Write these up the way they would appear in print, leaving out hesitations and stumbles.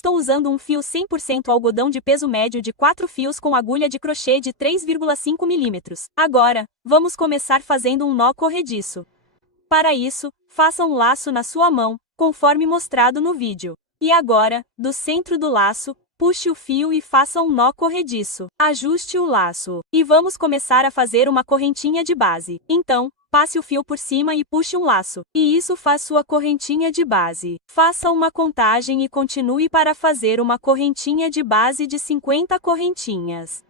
Estou usando um fio 100% algodão de peso médio de 4 fios com agulha de crochê de 3,5 mm. Agora, vamos começar fazendo um nó corrediço. Para isso, faça um laço na sua mão, conforme mostrado no vídeo. E agora, do centro do laço, puxe o fio e faça um nó corrediço. Ajuste o laço. E vamos começar a fazer uma correntinha de base. Então, passe o fio por cima e puxe um laço. E isso faz sua correntinha de base. Faça uma contagem e continue para fazer uma correntinha de base de 50 correntinhas.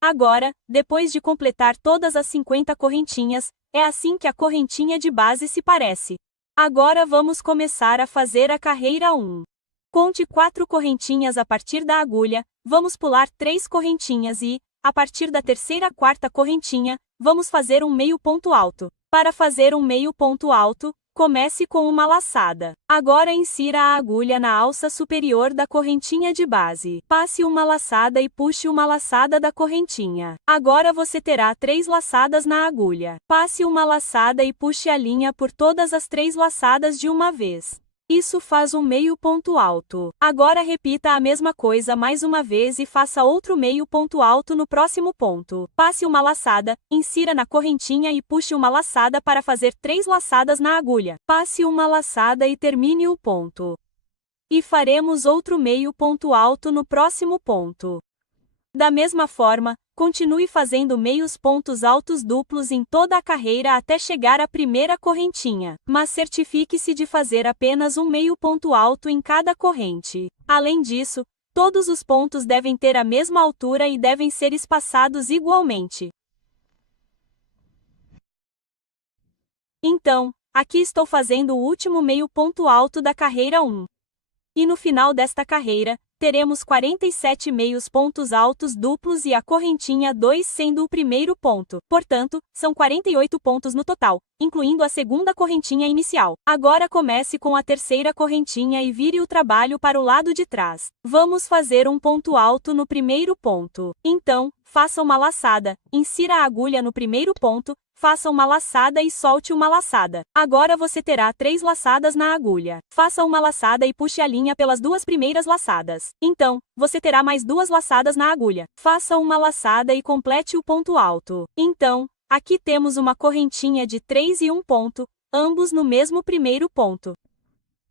Agora, depois de completar todas as 50 correntinhas, é assim que a correntinha de base se parece. Agora vamos começar a fazer a carreira 1. Conte 4 correntinhas a partir da agulha, vamos pular 3 correntinhas e, a partir da terceira quarta correntinha, vamos fazer um meio ponto alto. Para fazer um meio ponto alto, comece com uma laçada. Agora insira a agulha na alça superior da correntinha de base. Passe uma laçada e puxe uma laçada da correntinha. Agora você terá 3 laçadas na agulha. Passe uma laçada e puxe a linha por todas as 3 laçadas de uma vez. Isso faz um meio ponto alto. Agora repita a mesma coisa mais uma vez e faça outro meio ponto alto no próximo ponto. Passe uma laçada, insira na correntinha e puxe uma laçada para fazer 3 laçadas na agulha. Passe uma laçada e termine o ponto. E faremos outro meio ponto alto no próximo ponto. Da mesma forma, continue fazendo meios pontos altos duplos em toda a carreira até chegar à primeira correntinha, mas certifique-se de fazer apenas um meio ponto alto em cada corrente. Além disso, todos os pontos devem ter a mesma altura e devem ser espaçados igualmente. Então, aqui estou fazendo o último meio ponto alto da carreira 1. E no final desta carreira, teremos 47 meios pontos altos duplos e a correntinha 2 sendo o primeiro ponto. Portanto, são 48 pontos no total, incluindo a segunda correntinha inicial. Agora comece com a terceira correntinha e vire o trabalho para o lado de trás. Vamos fazer um ponto alto no primeiro ponto. Então, faça uma laçada, insira a agulha no primeiro ponto, faça uma laçada e solte uma laçada. Agora você terá 3 laçadas na agulha. Faça uma laçada e puxe a linha pelas 2 primeiras laçadas. Então, você terá mais 2 laçadas na agulha. Faça uma laçada e complete o ponto alto. Então, aqui temos uma correntinha de 3 e um ponto, ambos no mesmo primeiro ponto.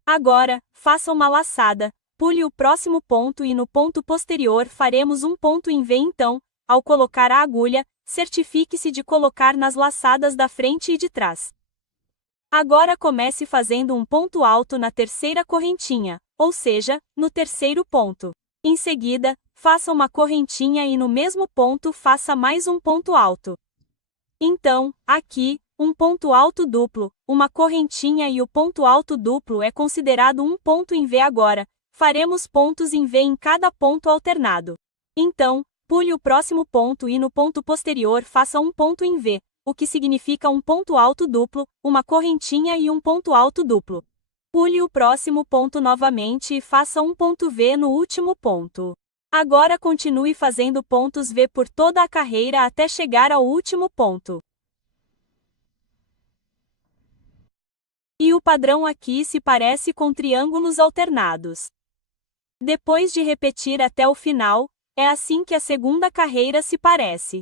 Agora, faça uma laçada, pule o próximo ponto e no ponto posterior faremos um ponto em V. Então, ao colocar a agulha, certifique-se de colocar nas laçadas da frente e de trás. Agora comece fazendo um ponto alto na terceira correntinha, ou seja, no terceiro ponto. Em seguida, faça uma correntinha e no mesmo ponto faça mais um ponto alto. Então, aqui, um ponto alto duplo, uma correntinha e o ponto alto duplo é considerado um ponto em V. Agora, faremos pontos em V em cada ponto alternado. Então, pule o próximo ponto e no ponto posterior faça um ponto em V, o que significa um ponto alto duplo, uma correntinha e um ponto alto duplo. Pule o próximo ponto novamente e faça um ponto V no último ponto. Agora continue fazendo pontos V por toda a carreira até chegar ao último ponto. E o padrão aqui se parece com triângulos alternados. Depois de repetir até o final, é assim que a segunda carreira se parece.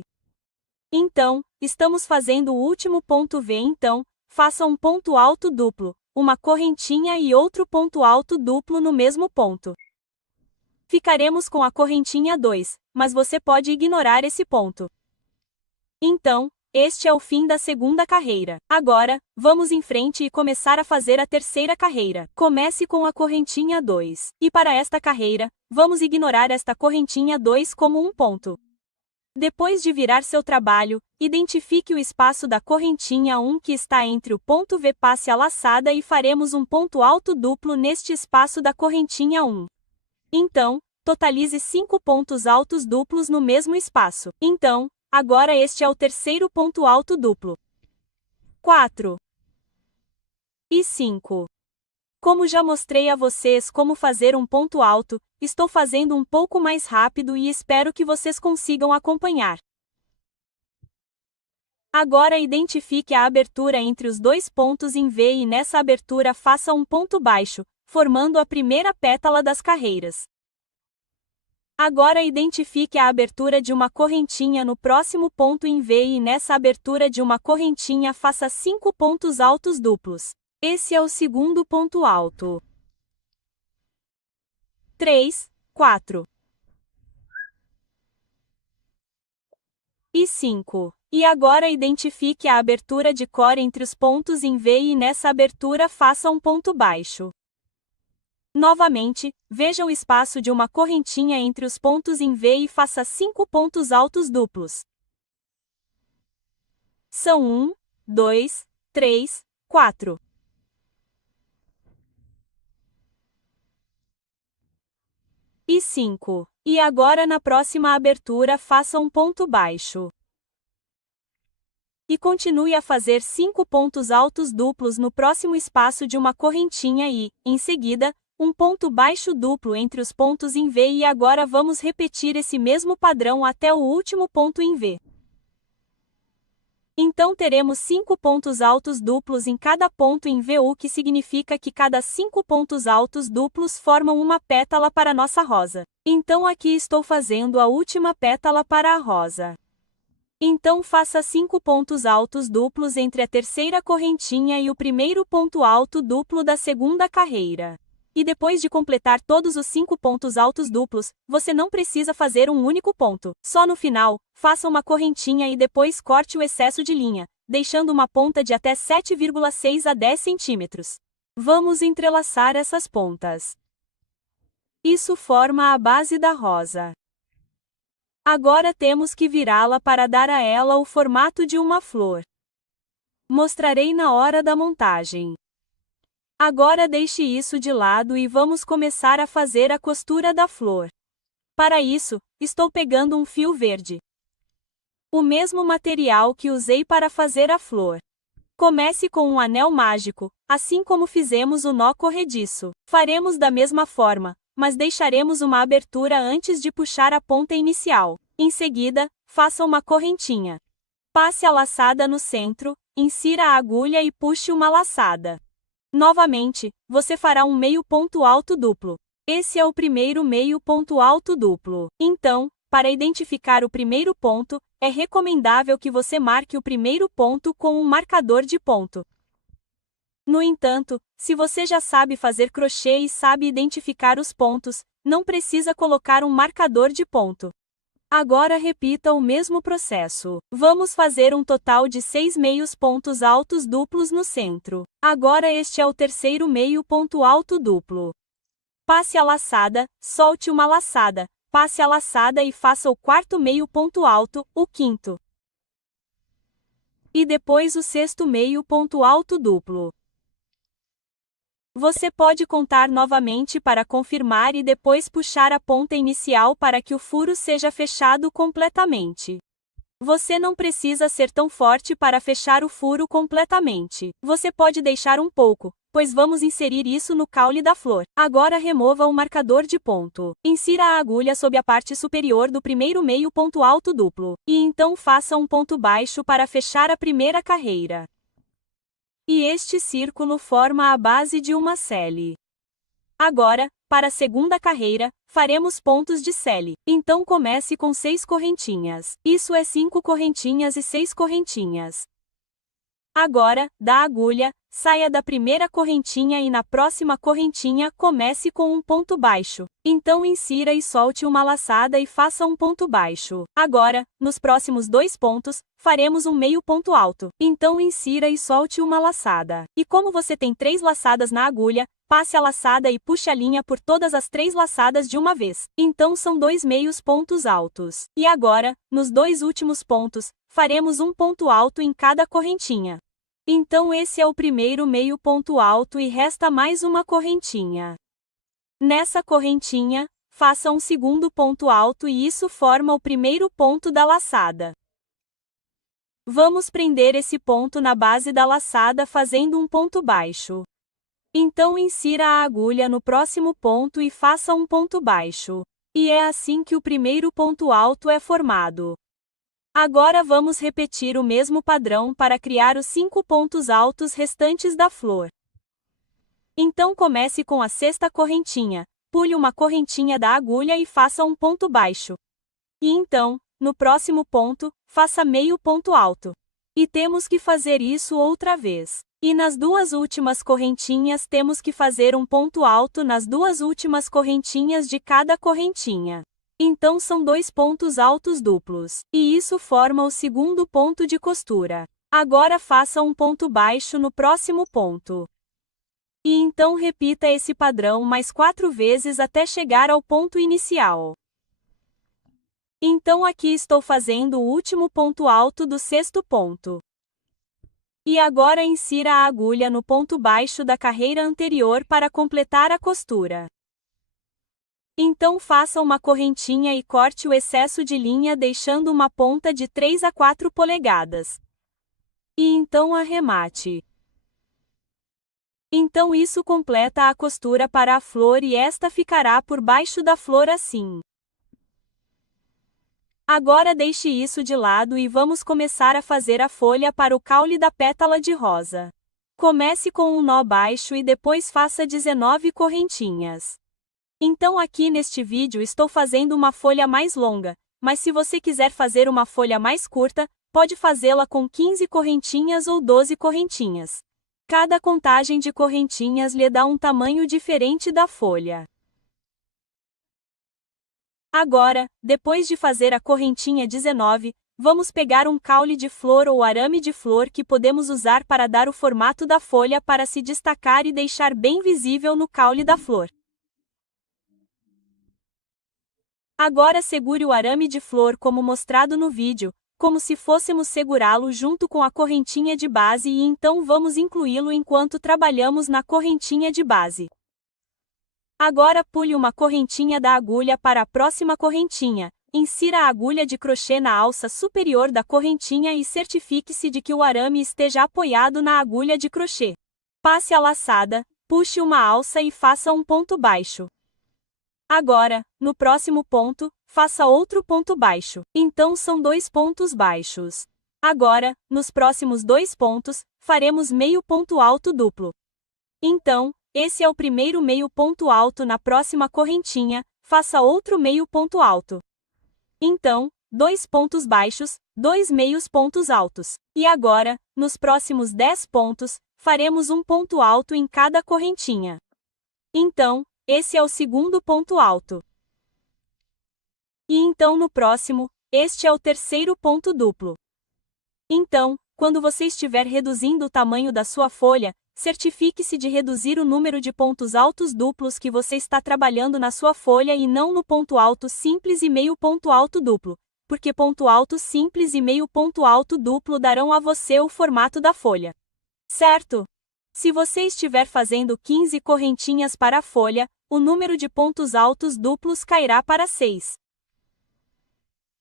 Então, estamos fazendo o último ponto V. Então, faça um ponto alto duplo, uma correntinha e outro ponto alto duplo no mesmo ponto. Ficaremos com a correntinha 2, mas você pode ignorar esse ponto. Então, este é o fim da segunda carreira. Agora, vamos em frente e começar a fazer a terceira carreira. Comece com a correntinha 2. E para esta carreira, vamos ignorar esta correntinha 2 como um ponto. Depois de virar seu trabalho, identifique o espaço da correntinha 1 que está entre o ponto V. Passe a laçada e faremos um ponto alto duplo neste espaço da correntinha 1. Então, totalize 5 pontos altos duplos no mesmo espaço. Então, agora este é o terceiro ponto alto duplo. 4 e 5. Como já mostrei a vocês como fazer um ponto alto, estou fazendo um pouco mais rápido e espero que vocês consigam acompanhar. Agora identifique a abertura entre os 2 pontos em V e nessa abertura faça um ponto baixo, formando a primeira pétala das carreiras. Agora identifique a abertura de uma correntinha no próximo ponto em V e nessa abertura de uma correntinha faça 5 pontos altos duplos. Esse é o segundo ponto alto. 3, 4 e 5. E agora identifique a abertura de core entre os pontos em V e nessa abertura faça um ponto baixo. Novamente, veja o espaço de uma correntinha entre os pontos em V e faça 5 pontos altos duplos. São 1, 2, 3, 4. E 5. E agora na próxima abertura faça um ponto baixo. E continue a fazer 5 pontos altos duplos no próximo espaço de uma correntinha e, em seguida, um ponto baixo duplo entre os pontos em V e agora vamos repetir esse mesmo padrão até o último ponto em V. Então teremos 5 pontos altos duplos em cada ponto em V, o que significa que cada 5 pontos altos duplos formam uma pétala para nossa rosa. Então aqui estou fazendo a última pétala para a rosa. Então faça 5 pontos altos duplos entre a terceira correntinha e o primeiro ponto alto duplo da segunda carreira. E depois de completar todos os 5 pontos altos duplos, você não precisa fazer um único ponto. Só no final, faça uma correntinha e depois corte o excesso de linha, deixando uma ponta de até 7,6 a 10 centímetros. Vamos entrelaçar essas pontas. Isso forma a base da rosa. Agora temos que virá-la para dar a ela o formato de uma flor. Mostrarei na hora da montagem. Agora deixe isso de lado e vamos começar a fazer a costura da flor. Para isso, estou pegando um fio verde. O mesmo material que usei para fazer a flor. Comece com um anel mágico, assim como fizemos o nó corrediço. Faremos da mesma forma, mas deixaremos uma abertura antes de puxar a ponta inicial. Em seguida, faça uma correntinha. Passe a laçada no centro, insira a agulha e puxe uma laçada. Novamente, você fará um meio ponto alto duplo. Esse é o primeiro meio ponto alto duplo. Então, para identificar o primeiro ponto, é recomendável que você marque o primeiro ponto com um marcador de ponto. No entanto, se você já sabe fazer crochê e sabe identificar os pontos, não precisa colocar um marcador de ponto. Agora repita o mesmo processo. Vamos fazer um total de 6 meios pontos altos duplos no centro. Agora este é o terceiro meio ponto alto duplo. Passe a laçada, solte uma laçada, passe a laçada e faça o quarto meio ponto alto, o quinto. E depois o sexto meio ponto alto duplo. Você pode contar novamente para confirmar e depois puxar a ponta inicial para que o furo seja fechado completamente. Você não precisa ser tão forte para fechar o furo completamente. Você pode deixar um pouco, pois vamos inserir isso no caule da flor. Agora remova o marcador de ponto. Insira a agulha sob a parte superior do primeiro meio ponto alto duplo. E então faça um ponto baixo para fechar a primeira carreira. E este círculo forma a base de uma selle. Agora, para a segunda carreira, faremos pontos de selle. Então comece com 6 correntinhas. Isso é 5 correntinhas e 6 correntinhas. Agora, da agulha, saia da primeira correntinha e na próxima correntinha comece com um ponto baixo. Então insira e solte uma laçada e faça um ponto baixo. Agora, nos próximos 2 pontos, faremos um meio ponto alto. Então insira e solte uma laçada. E como você tem 3 laçadas na agulha, passe a laçada e puxe a linha por todas as 3 laçadas de uma vez. Então são 2 meios pontos altos. E agora, nos 2 últimos pontos, faremos um ponto alto em cada correntinha. Então esse é o primeiro meio ponto alto e resta mais uma correntinha. Nessa correntinha, faça um segundo ponto alto e isso forma o primeiro ponto da laçada. Vamos prender esse ponto na base da laçada fazendo um ponto baixo. Então insira a agulha no próximo ponto e faça um ponto baixo. E é assim que o primeiro ponto alto é formado. Agora vamos repetir o mesmo padrão para criar os 5 pontos altos restantes da flor. Então comece com a sexta correntinha, pule uma correntinha da agulha e faça um ponto baixo. E então, no próximo ponto, faça meio ponto alto. E temos que fazer isso outra vez. E nas duas últimas correntinhas temos que fazer um ponto alto nas duas últimas correntinhas de cada correntinha. Então são 2 pontos altos duplos. E isso forma o segundo ponto de costura. Agora faça um ponto baixo no próximo ponto. E então repita esse padrão mais 4 vezes até chegar ao ponto inicial. Então aqui estou fazendo o último ponto alto do sexto ponto. E agora insira a agulha no ponto baixo da carreira anterior para completar a costura. Então faça uma correntinha e corte o excesso de linha deixando uma ponta de 3 a 4 polegadas. E então arremate. Então isso completa a costura para a flor e esta ficará por baixo da flor assim. Agora deixe isso de lado e vamos começar a fazer a folha para o caule da pétala de rosa. Comece com um nó baixo e depois faça 19 correntinhas. Então aqui neste vídeo estou fazendo uma folha mais longa, mas se você quiser fazer uma folha mais curta, pode fazê-la com 15 correntinhas ou 12 correntinhas. Cada contagem de correntinhas lhe dá um tamanho diferente da folha. Agora, depois de fazer a correntinha 19, vamos pegar um caule de flor ou arame de flor que podemos usar para dar o formato da folha para se destacar e deixar bem visível no caule da flor. Agora segure o arame de flor como mostrado no vídeo, como se fôssemos segurá-lo junto com a correntinha de base e então vamos incluí-lo enquanto trabalhamos na correntinha de base. Agora pule uma correntinha da agulha para a próxima correntinha, insira a agulha de crochê na alça superior da correntinha e certifique-se de que o arame esteja apoiado na agulha de crochê. Passe a laçada, puxe uma alça e faça um ponto baixo. Agora, no próximo ponto, faça outro ponto baixo. Então são 2 pontos baixos. Agora, nos próximos 2 pontos, faremos meio ponto alto duplo. Então, esse é o primeiro meio ponto alto na próxima correntinha, faça outro meio ponto alto. Então, 2 pontos baixos, 2 meios pontos altos. E agora, nos próximos 10 pontos, faremos um ponto alto em cada correntinha. Então, esse é o segundo ponto alto. E então no próximo, este é o terceiro ponto duplo. Então, quando você estiver reduzindo o tamanho da sua folha, certifique-se de reduzir o número de pontos altos duplos que você está trabalhando na sua folha e não no ponto alto simples e meio ponto alto duplo, porque ponto alto simples e meio ponto alto duplo darão a você o formato da folha. Certo? Se você estiver fazendo 15 correntinhas para a folha, o número de pontos altos duplos cairá para 6.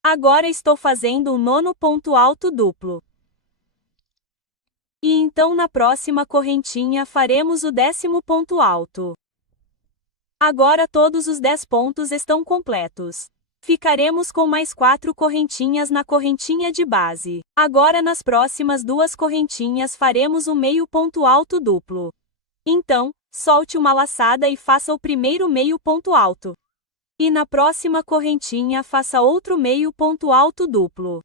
Agora estou fazendo o 9º ponto alto duplo. E então na próxima correntinha faremos o 10º ponto alto. Agora todos os 10 pontos estão completos. Ficaremos com mais 4 correntinhas na correntinha de base. Agora nas próximas 2 correntinhas faremos um meio ponto alto duplo. Então, solte uma laçada e faça o primeiro meio ponto alto. E na próxima correntinha faça outro meio ponto alto duplo.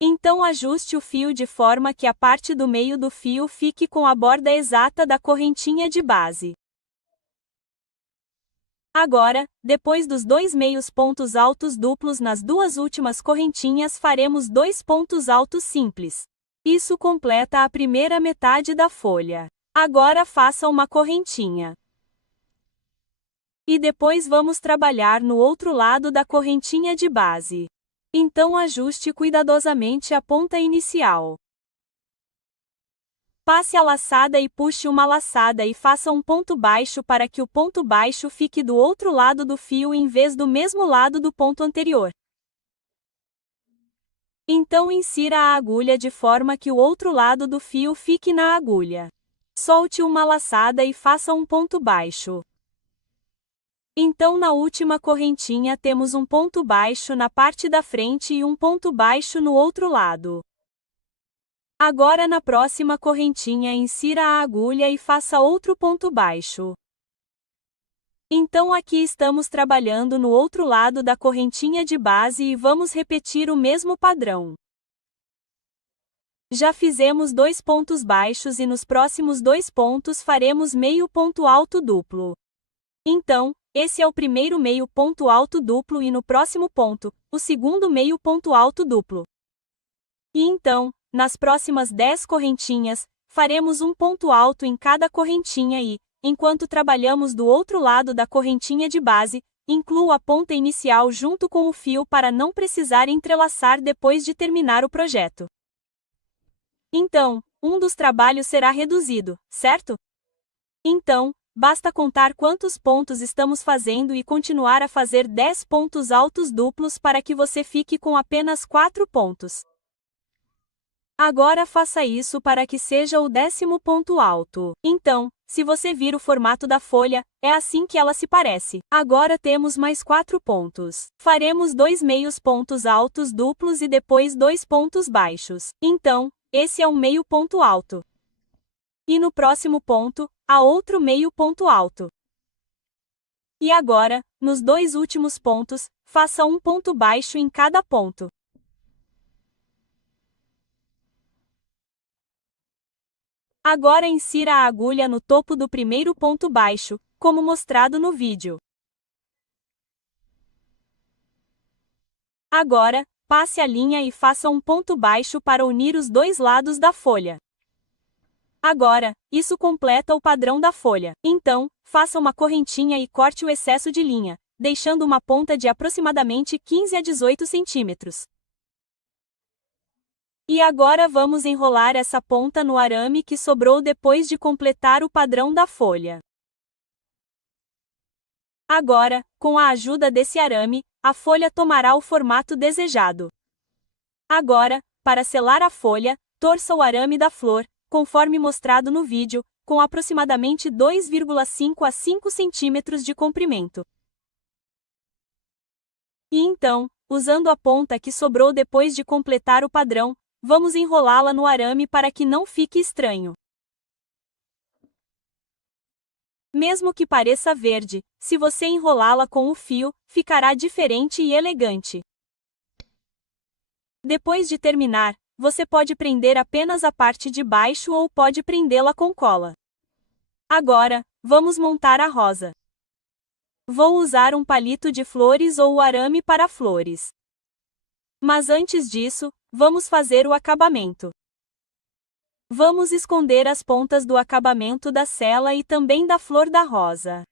Então ajuste o fio de forma que a parte do meio do fio fique com a borda exata da correntinha de base. Agora, depois dos 2 meios pontos altos duplos nas 2 últimas correntinhas faremos 2 pontos altos simples. Isso completa a primeira metade da folha. Agora faça uma correntinha. E depois vamos trabalhar no outro lado da correntinha de base. Então ajuste cuidadosamente a ponta inicial. Passe a laçada e puxe uma laçada e faça um ponto baixo para que o ponto baixo fique do outro lado do fio em vez do mesmo lado do ponto anterior. Então insira a agulha de forma que o outro lado do fio fique na agulha. Solte uma laçada e faça um ponto baixo. Então na última correntinha temos um ponto baixo na parte da frente e um ponto baixo no outro lado. Agora na próxima correntinha insira a agulha e faça outro ponto baixo. Então aqui estamos trabalhando no outro lado da correntinha de base e vamos repetir o mesmo padrão. Já fizemos 2 pontos baixos e nos próximos 2 pontos faremos meio ponto alto duplo. Então, esse é o primeiro meio ponto alto duplo e no próximo ponto, o segundo meio ponto alto duplo. E então, nas próximas 10 correntinhas, faremos um ponto alto em cada correntinha e, enquanto trabalhamos do outro lado da correntinha de base, incluo a ponta inicial junto com o fio para não precisar entrelaçar depois de terminar o projeto. Então, um dos trabalhos será reduzido, certo? Então, basta contar quantos pontos estamos fazendo e continuar a fazer 10 pontos altos duplos para que você fique com apenas 4 pontos. Agora faça isso para que seja o 10º ponto alto. Então, se você vir o formato da folha, é assim que ela se parece. Agora temos mais 4 pontos. Faremos 2 meios pontos altos duplos e depois 2 pontos baixos. Então, esse é um meio ponto alto. E no próximo ponto, há outro meio ponto alto. E agora, nos 2 últimos pontos, faça um ponto baixo em cada ponto. Agora insira a agulha no topo do primeiro ponto baixo, como mostrado no vídeo. Agora, passe a linha e faça um ponto baixo para unir os 2 lados da folha. Agora, isso completa o padrão da folha. Então, faça uma correntinha e corte o excesso de linha, deixando uma ponta de aproximadamente 15 a 18 centímetros. E agora vamos enrolar essa ponta no arame que sobrou depois de completar o padrão da folha. Agora, com a ajuda desse arame, a folha tomará o formato desejado. Agora, para selar a folha, torça o arame da flor, conforme mostrado no vídeo, com aproximadamente 2,5 a 5 centímetros de comprimento. E então, usando a ponta que sobrou depois de completar o padrão, vamos enrolá-la no arame para que não fique estranho. Mesmo que pareça verde, se você enrolá-la com o fio, ficará diferente e elegante. Depois de terminar, você pode prender apenas a parte de baixo ou pode prendê-la com cola. Agora, vamos montar a rosa. Vou usar um palito de flores ou o arame para flores. Mas antes disso, vamos fazer o acabamento. Vamos esconder as pontas do acabamento da sela e também da flor da rosa.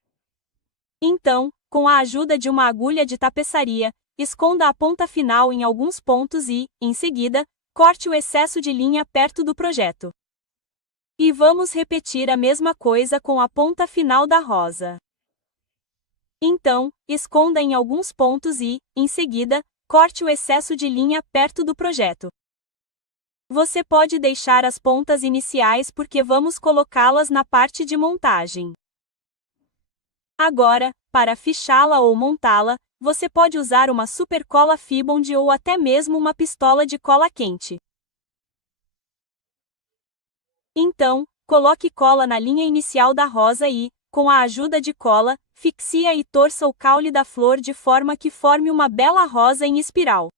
Então, com a ajuda de uma agulha de tapeçaria, esconda a ponta final em alguns pontos e, em seguida, corte o excesso de linha perto do projeto. E vamos repetir a mesma coisa com a ponta final da rosa. Então, esconda em alguns pontos e, em seguida, corte o excesso de linha perto do projeto. Você pode deixar as pontas iniciais porque vamos colocá-las na parte de montagem. Agora, para fichá-la ou montá-la, você pode usar uma super cola Fibond ou até mesmo uma pistola de cola quente. Então, coloque cola na linha inicial da rosa e, com a ajuda de cola, fixie e torça o caule da flor de forma que forme uma bela rosa em espiral.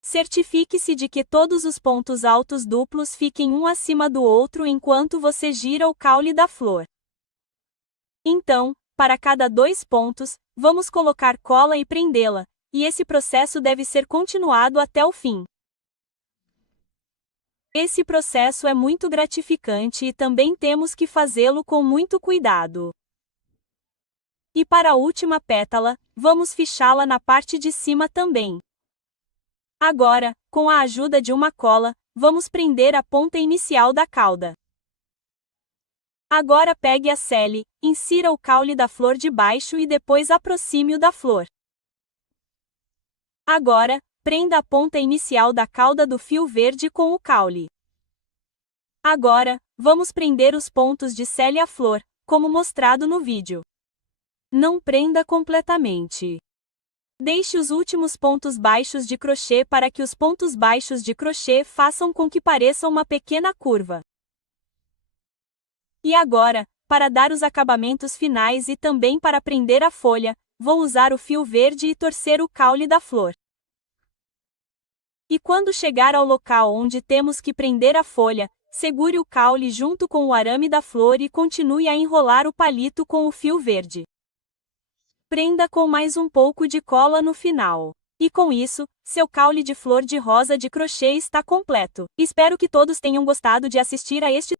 Certifique-se de que todos os pontos altos duplos fiquem um acima do outro enquanto você gira o caule da flor. Então, para cada 2 pontos, vamos colocar cola e prendê-la, e esse processo deve ser continuado até o fim. Esse processo é muito gratificante e também temos que fazê-lo com muito cuidado. E para a última pétala, vamos fichá-la na parte de cima também. Agora, com a ajuda de uma cola, vamos prender a ponta inicial da cauda. Agora pegue a sele, insira o caule da flor de baixo e depois aproxime-o da flor. Agora, prenda a ponta inicial da cauda do fio verde com o caule. Agora, vamos prender os pontos de sele à flor, como mostrado no vídeo. Não prenda completamente. Deixe os últimos pontos baixos de crochê para que os pontos baixos de crochê façam com que pareça uma pequena curva. E agora, para dar os acabamentos finais e também para prender a folha, vou usar o fio verde e torcer o caule da flor. E quando chegar ao local onde temos que prender a folha, segure o caule junto com o arame da flor e continue a enrolar o palito com o fio verde. Prenda com mais um pouco de cola no final. E com isso, seu caule de flor de rosa de crochê está completo. Espero que todos tenham gostado de assistir a este